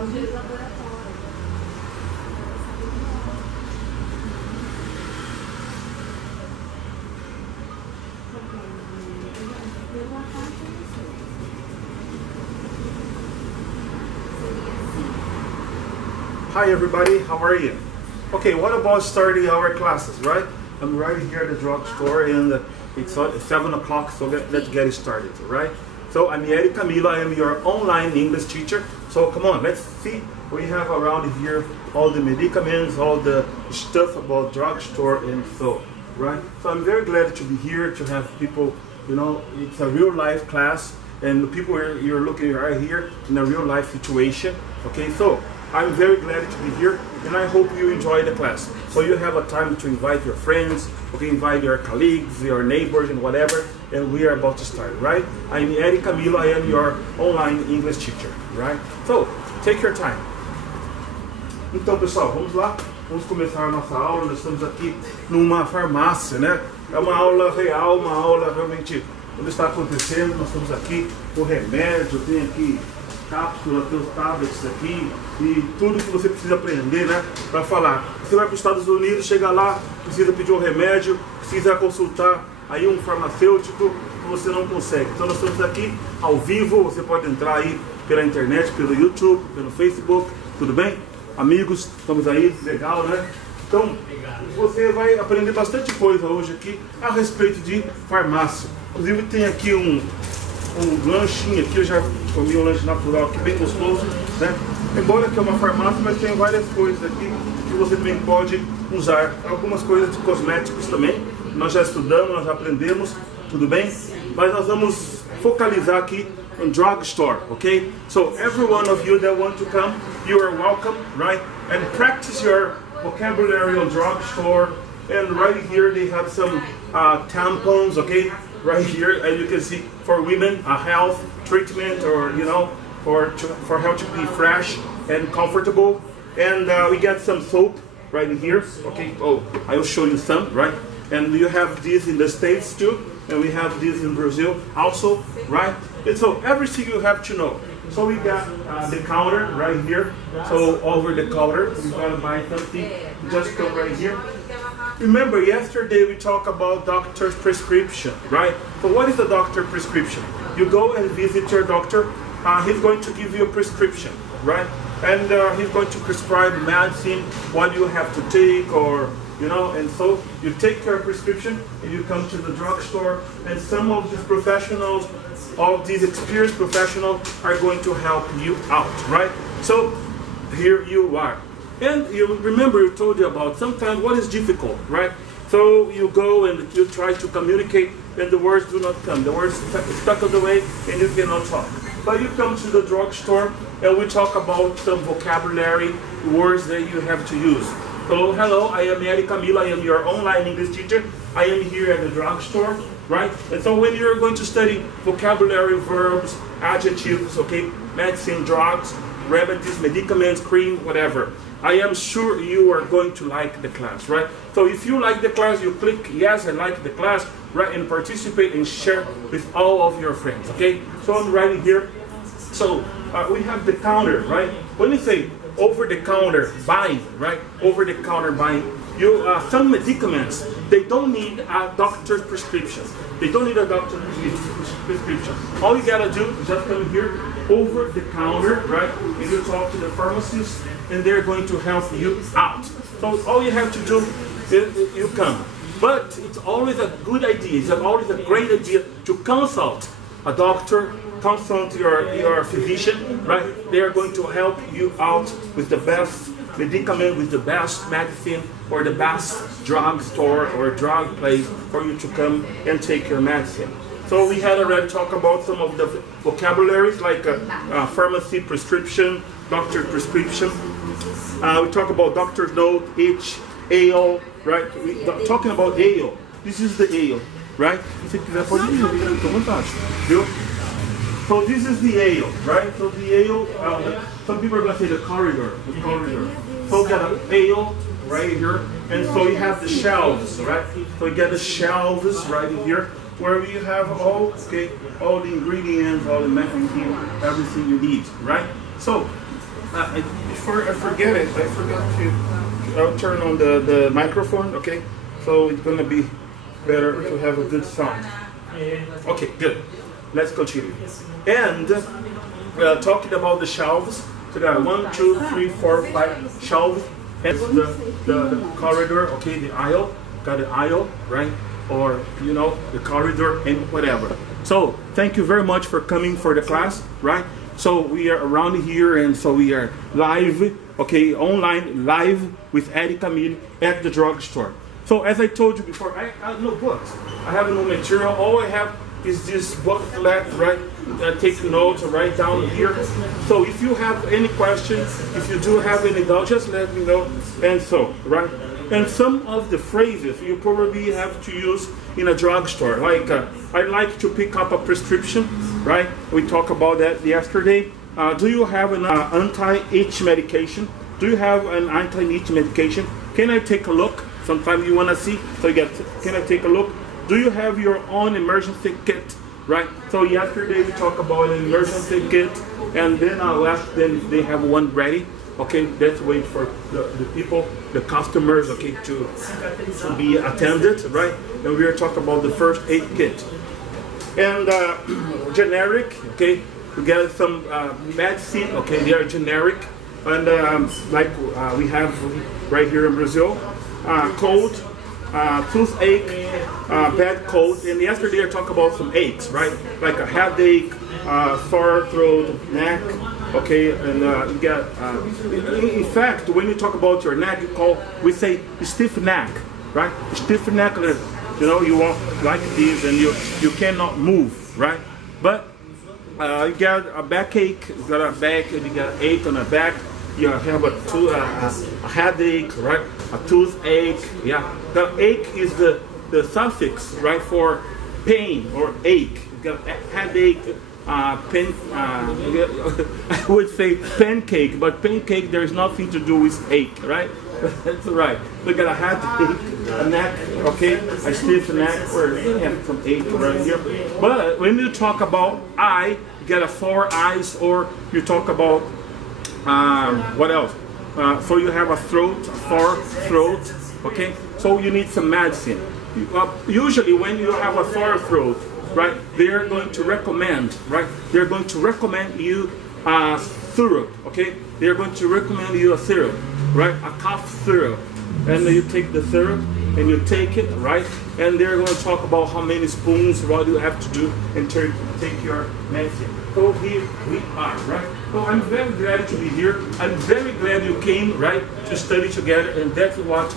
Hi everybody, how are you? Okay, what about starting our classes, right? I'm right here at the drugstore and it's 7 o'clock, so let's get started, right? So I'm Rede Camilo, I am your online English teacher. So come on, let's see. We have around here all the medicaments, all the stuff about drugstore and so, right? So I'm very glad to be here, to have people, you know, it's a real life class and the people you're looking right here in a real life situation, okay? So I'm very glad to be here and I hope you enjoy the class. So you have a time to invite your friends, okay, invite your colleagues, your neighbors and whatever, and we are about to start, right? I'm Rede Camilo, I am your online English teacher, right? So, take your time. Então pessoal, vamos lá, vamos começar a nossa aula. Nós estamos aqui numa farmácia, né? É uma aula real, uma aula realmente onde está acontecendo. Nós estamos aqui com remédio, tem aqui cápsula, tem os tablets aqui e tudo que você precisa aprender, né, para falar. Você vai para os Estados Unidos, chega lá, precisa pedir um remédio, precisa consultar aí um farmacêutico que você não consegue. Então nós estamos aqui ao vivo, você pode entrar aí pela internet, pelo YouTube, pelo Facebook, tudo bem? Amigos, estamos aí, legal, né? Então, você vai aprender bastante coisa hoje aqui a respeito de farmácia. Inclusive tem aqui um lanchinho aqui, eu já comi um lanche natural aqui, bem gostoso, né? Embora aqui é uma farmácia, mas tem várias coisas aqui que você também pode usar. Algumas coisas de cosméticos também, nós já estudamos, nós já aprendemos, tudo bem? Mas nós vamos focalizar aqui in drugstore, okay? So every one of you that want to come, you are welcome, right? And practice your vocabulary on drugstore. And right here they have some tampons, okay? Right here, as you can see, for women, a health treatment, or you know, for health to be fresh and comfortable. And we got some soap right here, okay? Oh, I will show you some, right? And you have this in the States too, and we have this in Brazil also, right? And so everything you have to know. So we got the counter right here. So over the counter, we gotta buy something. Just come right here. Remember, yesterday we talked about doctor's prescription, right? So what is the doctor prescription? You go and visit your doctor. He's going to give you a prescription, right? And he's going to prescribe medicine, what you have to take, or you know. And so you take your prescription and you come to the drugstore, and some of these professionals, all these experienced professionals, are going to help you out, right? So here you are. And you remember, you told you about sometimes what is difficult, right? So you go and you try to communicate and the words do not come. The words stuck on the way and you cannot talk. But you come to the drugstore and we talk about some vocabulary words that you have to use. So hello, I am Rede Camilo, I am your online English teacher. I am here at the drugstore, right? And so when you're going to study vocabulary, verbs, adjectives, okay, medicine, drugs, remedies, medicaments, cream, whatever, I am sure you are going to like the class, right? So if you like the class, you click yes, I like the class, right, and participate and share with all of your friends, okay? So I'm writing here. So we have the counter, right? When you say over the counter buying, right? Over the counter buying, you some medicaments, they don't need a doctor's prescription. They don't need a doctor's prescription. All you gotta do is just come here over the counter, right? And you talk to the pharmacist and they're going to help you out. So all you have to do is you come. But it's always a good idea, it's always a great idea to consult a doctor, consult your physician, right? They are going to help you out with the best medicament, with the best medicine, or the best drug store or drug place for you to come and take your medicine. So we had already talked about some of the vocabularies like pharmacy, prescription, doctor prescription. We talk about doctor's note, itch, ale, right? Talking about ale. This is the ale, right? Se quiser pode ir, fica à vontade, viu? So this is the ale, right? So the ale, some people are going to say the corridor, So we got an ale right here, and so you have the shelves, right? So you get the shelves right here, where you have all the ingredients, all the medicine, everything you need, right? So, before I forget it, I forgot to I'll turn on the microphone, okay? So it's gonna be better to have a good sound. Okay, good. Let's continue. And talking about the shelves, so there are 1, 2, 3, 4, 5 shelves. That's the corridor, okay, the aisle. Got the aisle, right? Or, you know, the corridor and whatever. So, thank you very much for coming for the class, right? So, we are around here and so we are live, okay, online, live with Eddie Camilo at the drugstore. So, as I told you before, I have no books. I have no material. All I have is this booklet, right? Take notes, write down here. So, if you have any questions, if you do have any doubt, just let me know. And so, right? And some of the phrases you probably have to use in a drugstore. Like, I like to pick up a prescription, right? We talked about that yesterday. Do you have an anti-itch medication? Do you have an anti-itch medication? Can I take a look? Sometimes you want to see, so you get, can I take a look? Do you have your own emergency kit, right? So yesterday we talked about an emergency kit, and then I'll ask them if they have one ready. Okay, let's wait for the people, the customers, okay, to be attended, right? And we are talking about the first aid kit. And generic, okay, we get some medicine, okay, they are generic. And like we have right here in Brazil, cold, toothache, bad cold. And yesterday I talked about some aches, right? Like a headache, sore throat, neck. Okay, and you get, in fact, when you talk about your neck, we say stiff neck, right? Stiff neck, you know, you walk like this and you cannot move, right? But you get a backache, you got a back, and you got an ache on the back, you have a headache, right? A toothache, yeah. The ache is the suffix, right, for pain or ache. You got a headache. I would say pancake, but pancake there is nothing to do with ache, right? That's right. We got a headache, a neck, okay, a stiff neck, or you have some ache right here. But when you talk about eye, you get a sore eyes, or you talk about what else? So you have a throat, a sore throat, okay? So you need some medicine. Usually when you have a sore throat, right, they're going to recommend, right? They're going to recommend you a syrup, okay? They're going to recommend you a syrup, right? A cough syrup. And you take the syrup and you take it, right? And they're going to talk about how many spoons, what you have to do, and take your medicine. So here we are, right? So I'm very glad to be here. I'm very glad you came, right, to study together, and that's what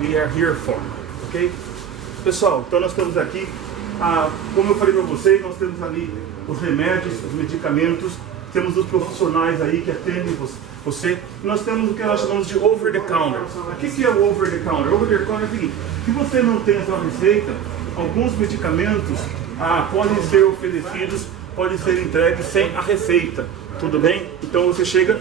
we are here for, okay? Pessoal, então nós estamos aqui. Como eu falei para vocês, nós temos ali os remédios, os medicamentos, temos os profissionais aí que atendem você, e nós temos o que nós chamamos de over the counter. O que é o over the counter? Over the counter é o seguinte: se você não tem a sua receita, alguns medicamentos podem ser oferecidos, podem ser entregues sem a receita, tudo bem? Então você chega,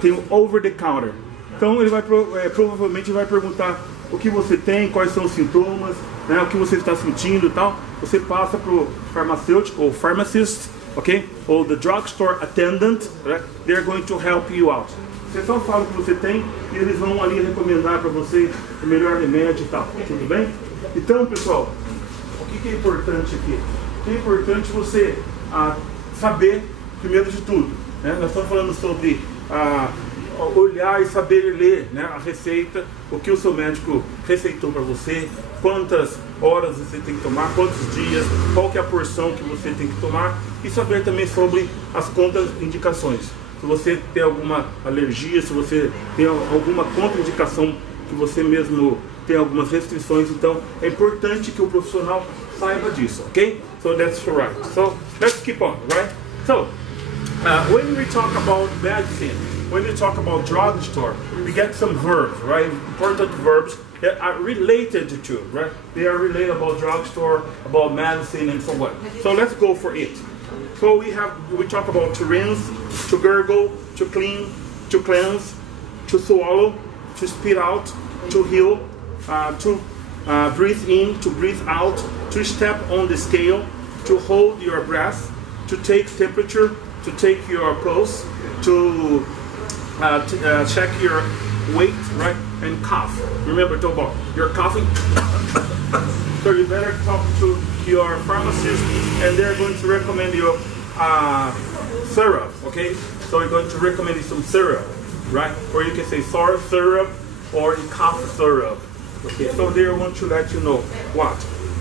tem o over the counter. Então ele vai provavelmente vai perguntar o que você tem, quais são os sintomas, né, o que você está sentindo e tal. Você passa para o farmacêutico ou pharmacist, ok? Ou the drugstore attendant, right? They're going to help you out. Você só fala o que você tem e eles vão ali recomendar para você o melhor remédio e tal, tudo bem? Então, pessoal, o que é importante aqui? É importante você saber, primeiro de tudo, né? Nós estamos falando sobre olhar e saber ler, né, a receita, o que o seu médico receitou para você, quantas horas você tem que tomar, quantos dias, qual que é a porção que você tem que tomar, e saber também sobre as contraindicações. Se você tem alguma alergia, se você tem alguma contraindicação, que você mesmo tem algumas restrições, então é importante que o profissional saiba disso, ok? So that's right. So let's keep on, right? So when we talk about medicine, when you talk about drugstore, we get some verbs, right? Important verbs that are related to, right? They are related about drugstore, about medicine, and so on. So let's go for it. So we talk about to rinse, to gurgle, to clean, to cleanse, to swallow, to spit out, to heal, to breathe in, to breathe out, to step on the scale, to hold your breath, to take temperature, to take your pulse, to check your weight, right? And cough. Remember, talk about you're coughing. So you better talk to your pharmacist, and they're going to recommend you syrup. Okay, so you're going to recommend you some syrup, right? Or you can say sour syrup or cough syrup. Okay, so they want to let you know what.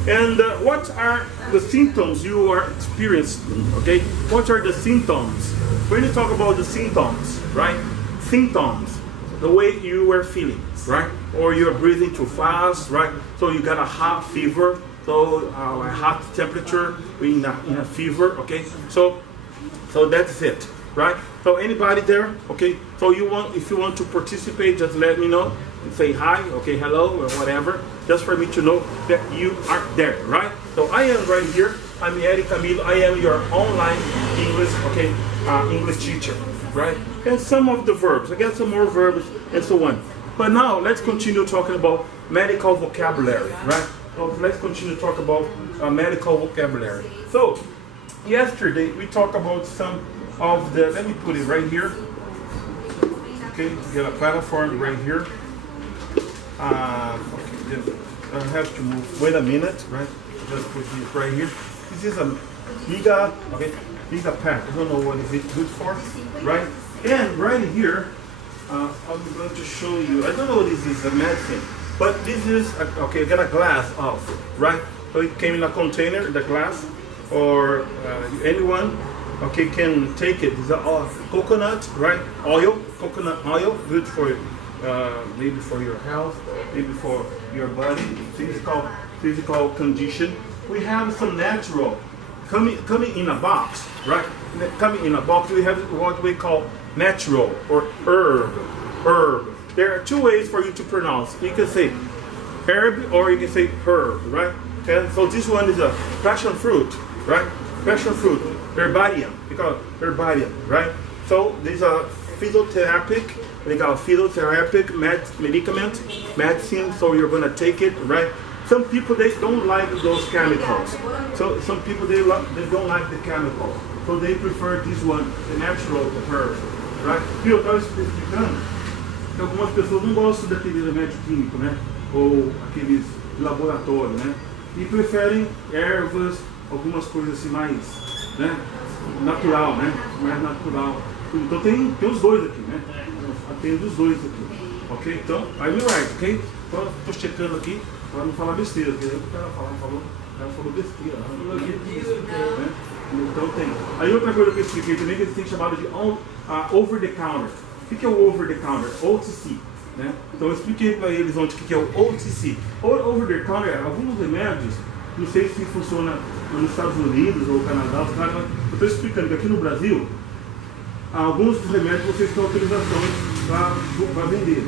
And what are the symptoms you are experiencing? Okay, what are the symptoms? When you talk about the symptoms, right? Symptoms, the way you were feeling, right? Or you're breathing too fast, right? So you got a hot fever, so a hot temperature in a fever, okay? So that's it, right? So anybody there, okay? So if you want to participate, just let me know. Say hi, okay, hello, or whatever, just for me to know that you are there, right? So I am right here. I'm Camilo. I am your online English, okay, English teacher, right? And some of the verbs, I got some more verbs and so on. But now let's continue talking about medical vocabulary, right? So let's continue to talk about medical vocabulary. So yesterday we talked about some of the. Let me put it right here. Okay, get a platform right here. Okay, I have to move. Wait a minute, right? Just put this right here. This is a Liga, okay? Liga pack. I don't know what is it good for, right? And right here, I'm going to show you. I don't know what this is, a medicine, but this is okay. Get a glass of, right? So it came in a container, the glass, or anyone, okay, can take it. It's a coconut, right? Oil, coconut oil, good for. Maybe for your health, maybe for your body, physical condition. We have some natural coming in a box, right? Coming in a box, we have what we call natural or herb. There are two ways for you to pronounce. You can say herb or you can say herb, right? Okay, so this one is a passion fruit, right? Passion fruit, herbarium, because herbarium, right? So these are physiotherapeutic. They got physiotherapeutic medicine, so you're gonna take it, right? Some people they don't like those chemicals. So some people they don't like the chemicals, so they prefer this one, the natural herb, right? Eu estava explicando que algumas pessoas não gostam daquele remédio químico, né? Ou aqueles de laboratório, né? E preferem ervas, algumas coisas assim mais, né? Natural, né? Mais natural. Então tem os dois aqui, né? Tem dos dois aqui, ok? Então, I'm right, ok? Então, estou checando aqui para não falar besteira, porque aí o cara falou besteira, né? Então tem. Aí outra coisa que eu expliquei também, que eles têm chamado de over the counter. O que é o over the counter? OTC, né? Então eu expliquei para eles ontem o que é o OTC. Over the counter, alguns remédios, não sei se funciona nos Estados Unidos ou Canadá, eu estou explicando que aqui no Brasil, alguns dos remédios vocês têm autorização para vender,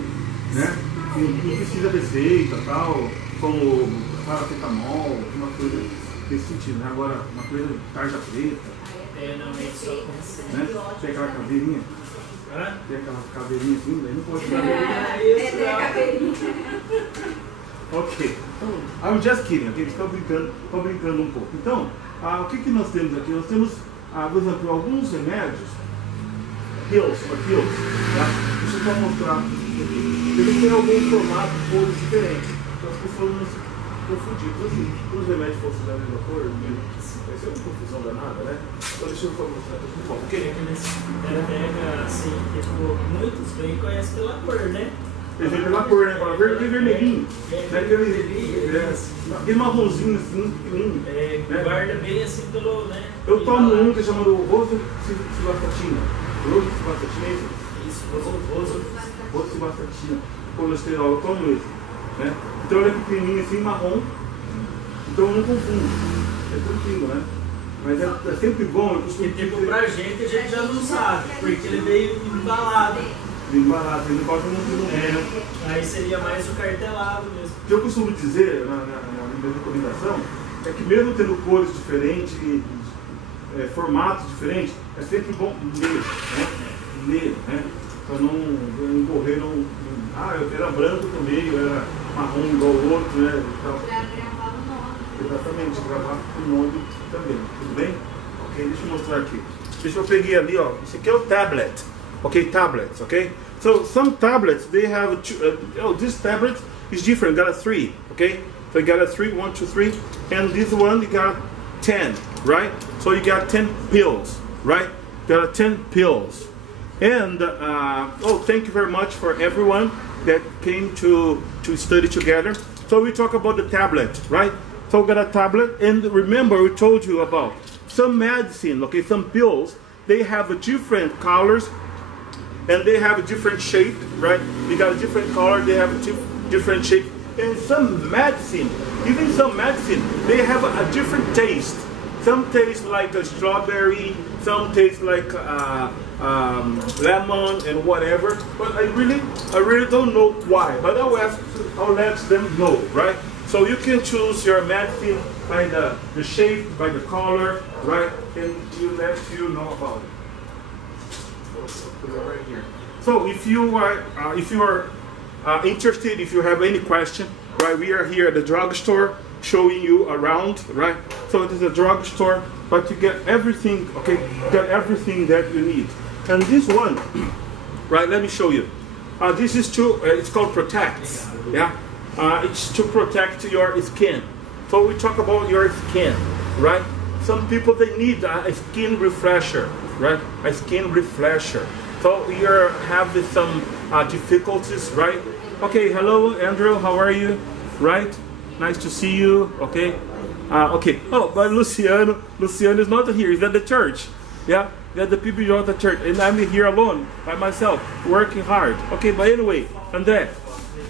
né? Não precisa receita, tal, como paracetamol, uma coisa desse sentido, né? Agora, uma coisa de tarja preta, né? Tem aquela caveirinha, tem aquela caveirinha assim, daí não pode caveirinha. Ok, então, I'm just kidding, ok? Estou brincando um pouco. Então, o que nós temos aqui? Nós temos, por exemplo, alguns remédios, pills, tá? Deixa eu só mostrar aqui. Eles têm algum formato, cores diferentes. Então as pessoas não se confundir. Então, assim, se os remédios fossem da mesma cor, vai ser uma confusão danada, né? Então deixa eu só mostrar aqui um pouco. Pega assim, tipo, muitos bem conhecem pela cor, né? Eles vêm pela cor, né? Fala vermelhinho. Aquele marronzinho assim, pequenininho. Guarda bem assim pelo, né? Eu tomo um que é chamado rosuvastatina. Rosuvastatina é isso? Rosuvastatina. Colesterol, eu tomo esse, né? Então ele é pequenininho assim, marrom. Então eu não confundo. É tranquilo, né? Mas é sempre bom, eu costumo dizer. Tipo, pra gente a gente já não sabe, porque ele veio embalado. Ele não pode não. Aí seria mais o cartelado mesmo. O que eu costumo dizer na minha recomendação é que mesmo tendo cores diferentes, formatos diferentes, é sempre bom ler, né? Para não incorrer eu era branco também, eu era marrom igual o outro, né? Então, exatamente, gravar o nome também, tudo bem? Ok, deixa eu mostrar aqui. Eu peguei ali, ó, esse aqui é o tablet, okay, tablets, okay? So some tablets, they have, this tablet is different, got a 3, okay? So you got a 3, 1, 2, 3, and this one you got 10, right? So you got 10 pills, right? Got a 10 pills. And, thank you very much for everyone that came to study together. So we talk about the tablet, right? So we got a tablet, and remember we told you about some medicine, okay, some pills, they have a different colors, and they have a different shape, right? You got a different color, they have a different shape. And some medicine, even some medicine, they have a different taste. Some taste like a strawberry, some taste like lemon and whatever. But I really don't know why. But I'll let them know, right? So you can choose your medicine by the shape, by the color, right? And you let you know about it. Right here. So if you are interested, if you have any question, right? We are here at the drugstore showing you around, right? So it is a drugstore, but you get everything, okay? You get everything that you need. And this one, right? Let me show you. This is it's called Protect, yeah? It's to protect your skin. So we talk about your skin, right? Some people, they need a skin refresher, right? A skin refresher. So we are having some difficulties, right? Okay, hello Andrew, how are you? Right? Nice to see you, okay? Okay, oh, but Luciano is not here, he's at the church. Yeah, that the people are at the church, and I'm here alone, by myself, working hard. Okay, but anyway, André,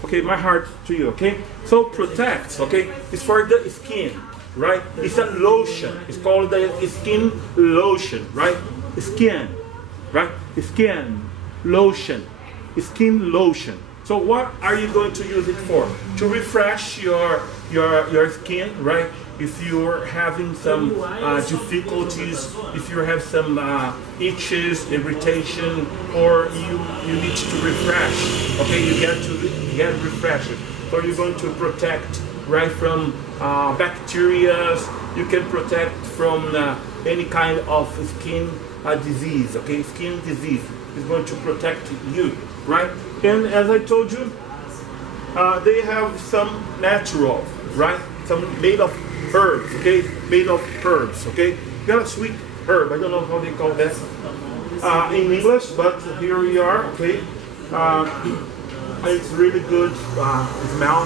okay, my heart to you, okay? So Protect, okay, it's for the skin, right? It's a lotion, it's called the skin lotion, right? Skin, right? Skin lotion, skin lotion. So what are you going to use it for? To refresh your skin, right? If you're having some difficulties, if you have some itches, irritation, or you need to refresh, okay, you get refreshed. So you're going to protect, right, from bacteria. You can protect from any kind of skin disease, okay? Skin disease is going to protect you, right? And as I told you, they have some natural, right? Some made of herbs, okay? Made of herbs, okay? Got a sweet herb, I don't know how they call that in English, but here we are, okay? It's really good smell,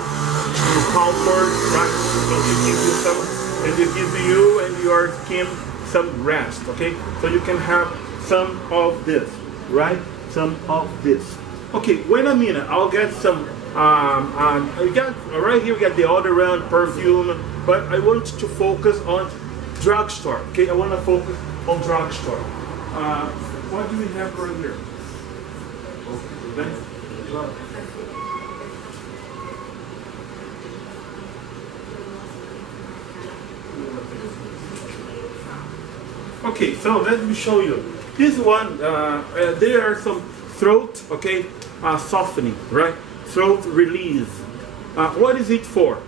comfort, right? And they give you some, and they give you and your skin some rest, okay? So you can have some of this, right? Some of this. Okay, wait a minute. I'll get some. We got right here. We got deodorant, perfume, but I want to focus on drugstore. Okay, I want to focus on drugstore. What do we have right here? Okay, so let me show you. This one, there are some throat, okay, softening, right? Throat release. What is it for?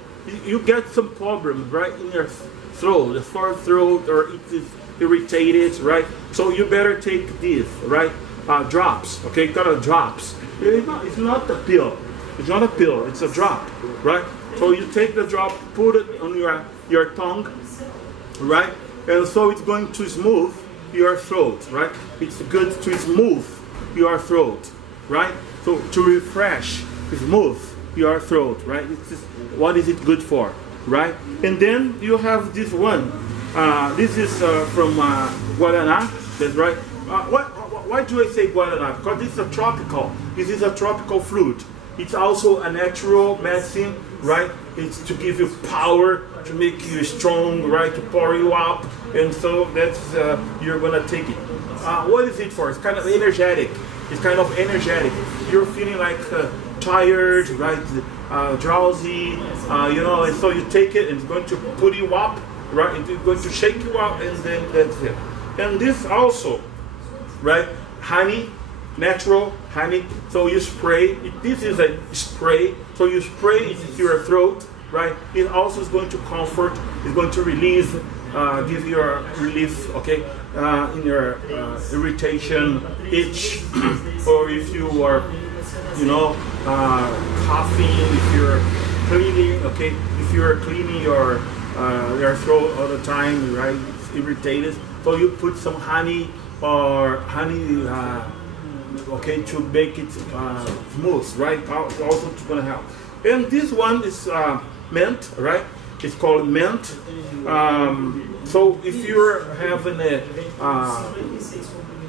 You get some problems, right, in your throat, the sore throat, or it is irritated, right? So you better take this, right? Drops, okay, got a drops. It's not a pill. It's not a pill. It's a drop, right? So you take the drop, put it on your tongue, right? And so it's going to smooth your throat, right? It's good to smooth your throat, right? So to refresh, smooth your throat, right? What is it good for, right? And then you have this one. This is from Guaraná, that's right. Why do I say Guaraná? Because this is a tropical. This is a tropical fruit. It's also a natural medicine, right? It's to give you power, to make you strong, right? To power you up, and so that's you're gonna take it. What is it for? It's kind of energetic. It's kind of energetic. You're feeling like tired, right? Drowsy, and so you take it, and it's going to put you up, right? It's going to shake you up, and then that's it. And this also, right? Honey, natural honey. So you spray. This is a spray. So you spray it into your throat, right? It also is going to comfort. It's going to release give you a relief, okay, in your irritation, itch, or if you are, you know, coughing, if you're cleaning, okay, if you're cleaning your throat all the time, right, it's irritated, so you put some honey or honey, okay, to make it smooth, right, also it's gonna help. And this one is mint, right? It's called mint. So if you're having a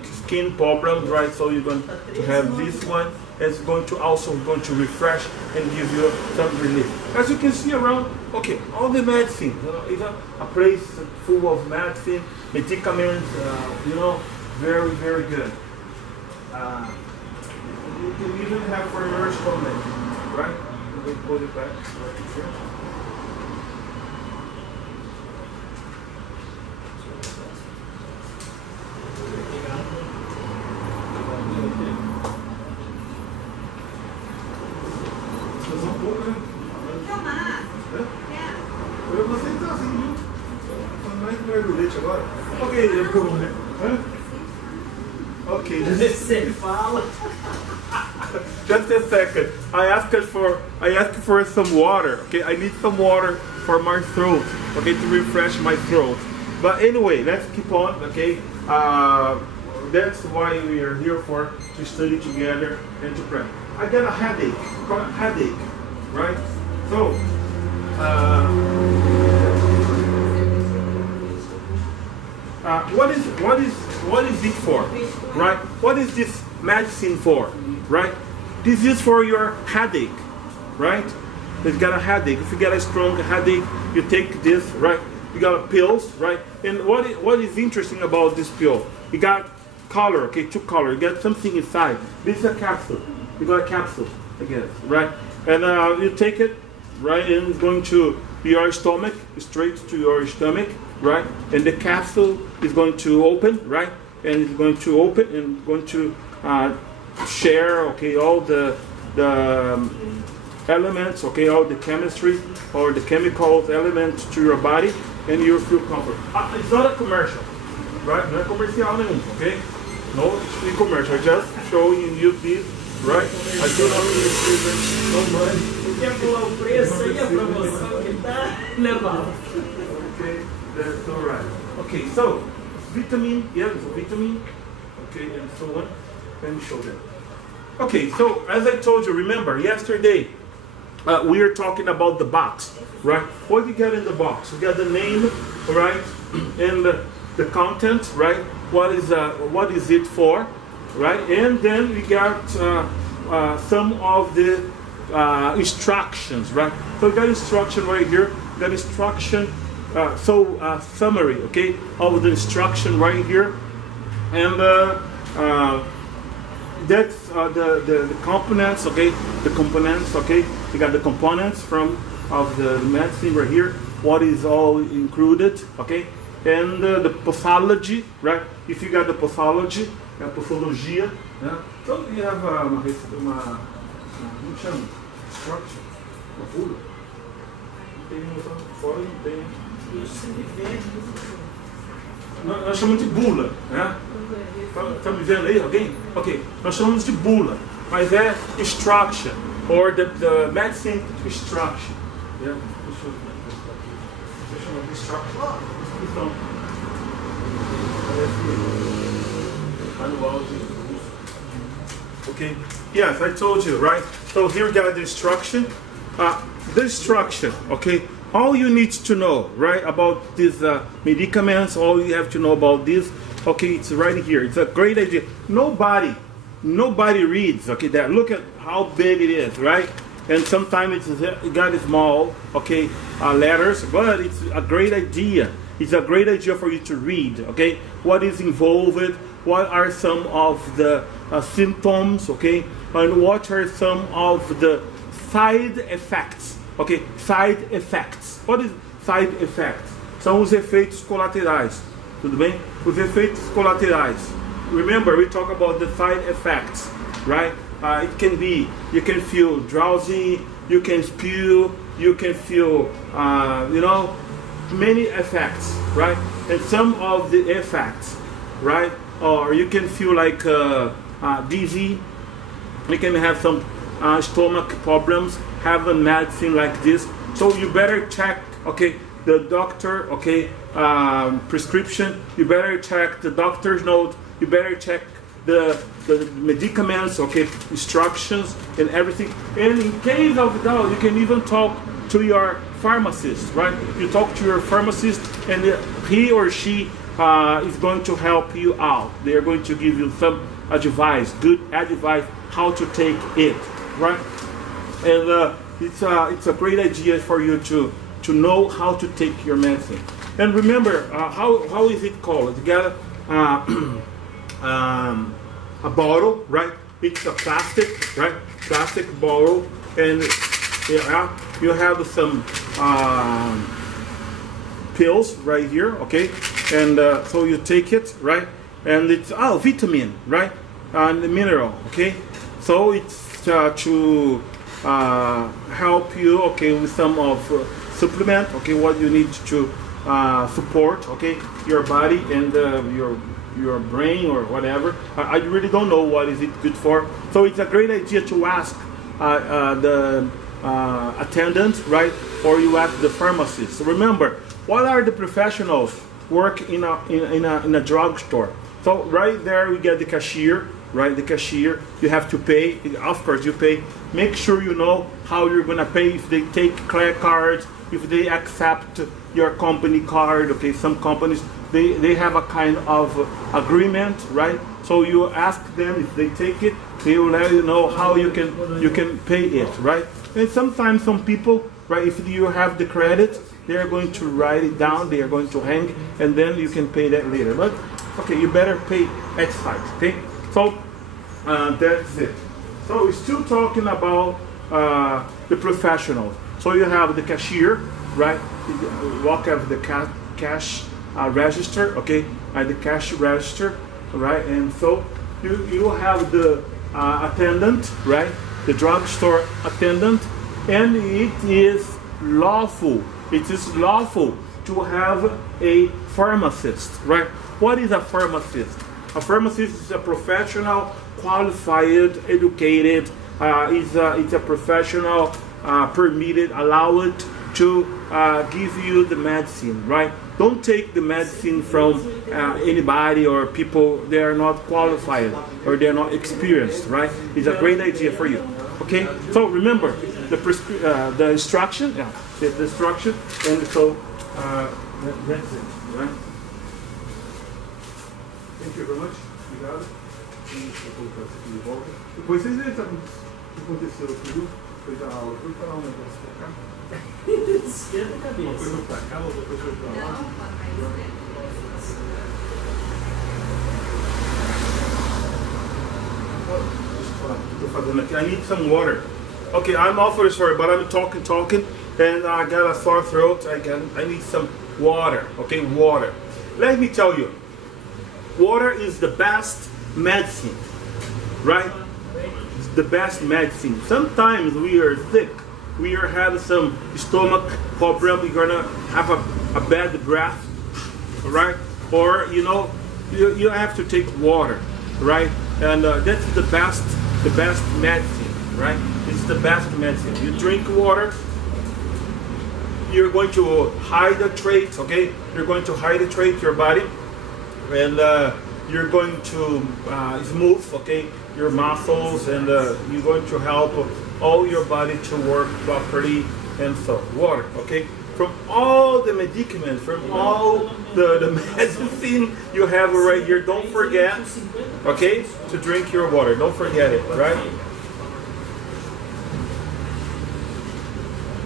skin problem, right? So you're going to have this one. It's going to also refresh and give you some relief. As you can see around, okay, all the medicine. It's a place full of medicine, medicaments. You know, very very good. You can even have for your stomach, right? We put it back right here. Okay, Você fala. just a second. I asked for some water. Okay, I need some water for my throat. Okay, to refresh my throat. But anyway, let's keep on. Okay, that's why we are here for, to study together and to pray. I got a headache, right? So. What is it for, right? What is this medicine for, right? This is for your headache, right? You've got a headache. If you get a strong headache, you take this, right? You got pills, right? And what is interesting about this pill? You got color, okay, two color. You got something inside. This is a capsule. You got a capsule, I guess, right? And you take it, right? And it's going to your stomach, straight to your stomach, right? And the capsule is going to open, right? And it's going to open and going to share, okay, all the elements, okay, all the chemistry or the chemicals elements to your body, and you feel comfort. It's not a commercial, right? Not comercial nenhum, okay? No commercial. Just showing you this, right? I do not receive no money. Quer falar o preço aí, a promoção que tá legal. Okay, that's all right. Okay, so vitamin, yeah, so vitamin, okay, and so on. Let me show them. Okay, so as I told you, remember yesterday we were talking about the box, right? What you get in the box? You got the name, right, and the content, right? What is it for, right? And then we got some of the instructions, right? So we got instruction right here. We got instruction. Summary, okay, of the instruction right here, and that's the components, okay, the components, okay. You got the components of the medicine right here. What is all included, okay, and the pathology, right? If you got the pathology, pathologia, yeah. So you have como chama? Instruction, uma bula. Não tem noção fora, não tem. Nós chamamos de bula, né? Tá me vendo aí, alguém? Ok, nós chamamos de bula, mas é instruction, or the medicine instruction. Yeah? Deixa eu chamar de instruction. Então, manual de uso. Okay, yes, I told you, right? So here we got the instruction. The instruction, okay? All you need to know, right, about these medicaments, all you have to know about this, okay, it's right here. It's a great idea. Nobody reads, okay, that. Look at how big it is, right? And sometimes it got small, okay, letters, but it's a great idea. It's a great idea for you to read, okay? What is involved, what are some of the symptoms, okay? And what are some of the side effects. Ok, side effects. What is side effects? São os efeitos colaterais. Tudo bem? Os efeitos colaterais. Remember, we talk about the side effects, right? It can be, you can feel drowsy, you can spew, you can feel, many effects, right? And some of the effects, right? Or you can feel like dizzy. You can have some stomach problems, have a medicine like this. So you better check, okay, the doctor, okay, prescription. You better check the doctor's note. You better check the medicaments, okay, instructions and everything. And in case of doubt, you can even talk to your pharmacist, right? You talk to your pharmacist, and he or she is going to help you out. They are going to give you some advice, good advice, how to take it, right? And it's a great idea for you to know how to take your medicine. And remember, how is it called? You got a bottle, right? It's a plastic, right? Plastic bottle, and you have some pills right here, okay? And so you take it, right? And it's vitamin, right? And the mineral, okay? So it's to help you, okay, with some of supplement, okay, what you need to support, okay, your body and your brain or whatever. I really don't know what is it good for. So it's a great idea to ask the attendant, right, or you ask the pharmacist. So remember, what are the professionals work in a drugstore? So right there we get the cashier, right? The cashier, you have to pay. Of course, you pay. Make sure you know how you're gonna pay. If they take credit cards, if they accept your company card. Okay, some companies they have a kind of agreement, right? So you ask them if they take it. They will let you know how you can pay it, right? And sometimes some people, right? If you have the credit, they are going to write it down. They are going to hang, and then you can pay that later. But okay, you better pay at site. Okay, so that's it. So we're still talking about the professionals. So you have the cashier, right? You walk up the cash register, okay, at the cash register, right? And so you have the attendant, right? The drugstore attendant, and it is lawful. It is lawful to have a pharmacist, right? What is a pharmacist? A pharmacist is a professional, qualified, educated. It's a professional, permitted, allowed to give you the medicine, right? Don't take the medicine from anybody or people they are not qualified or they are not experienced, right? It's a great idea for you. Okay, so remember the instruction, the instruction, and so that's it, right? Thank you very much. Obrigado. Depois vocês veem o que aconteceu tudo. Foi da aula, fui falar um negócio pra cá. Esquenta a cabeça. Uma coisa pra cá, outra coisa pra lá. Estou fazendo aqui. I need some water. Okay, I'm awfully sorry, but I'm talking, and I got a sore throat. I need some water. Okay, water. Let me tell you, water is the best medicine, right? It's the best medicine. Sometimes we are sick. We are having some stomach problem. We're gonna have a bad breath, right? Or you have to take water, right? And that's the best medicine, right? It's the best medicine. You drink water. You're going to hydrate, okay? You're going to hydrate your body, and you're going to smooth, okay, your muscles, and you're going to help all your body to work properly. And so, water, okay? From all the medicaments, from all the medicine you have right here, don't forget, okay, to drink your water. Don't forget it, right?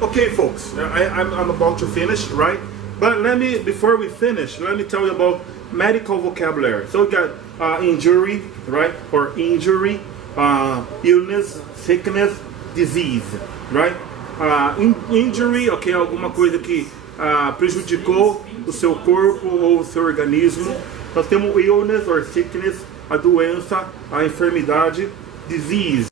Okay, folks, I'm about to finish, right? But before we finish, let me tell you about medical vocabulary. So we got injury, right? Or injury, illness, sickness, disease, right? Injury, ok, alguma coisa que prejudicou o seu corpo ou o seu organismo. Nós temos illness or sickness, a doença, a enfermidade, disease.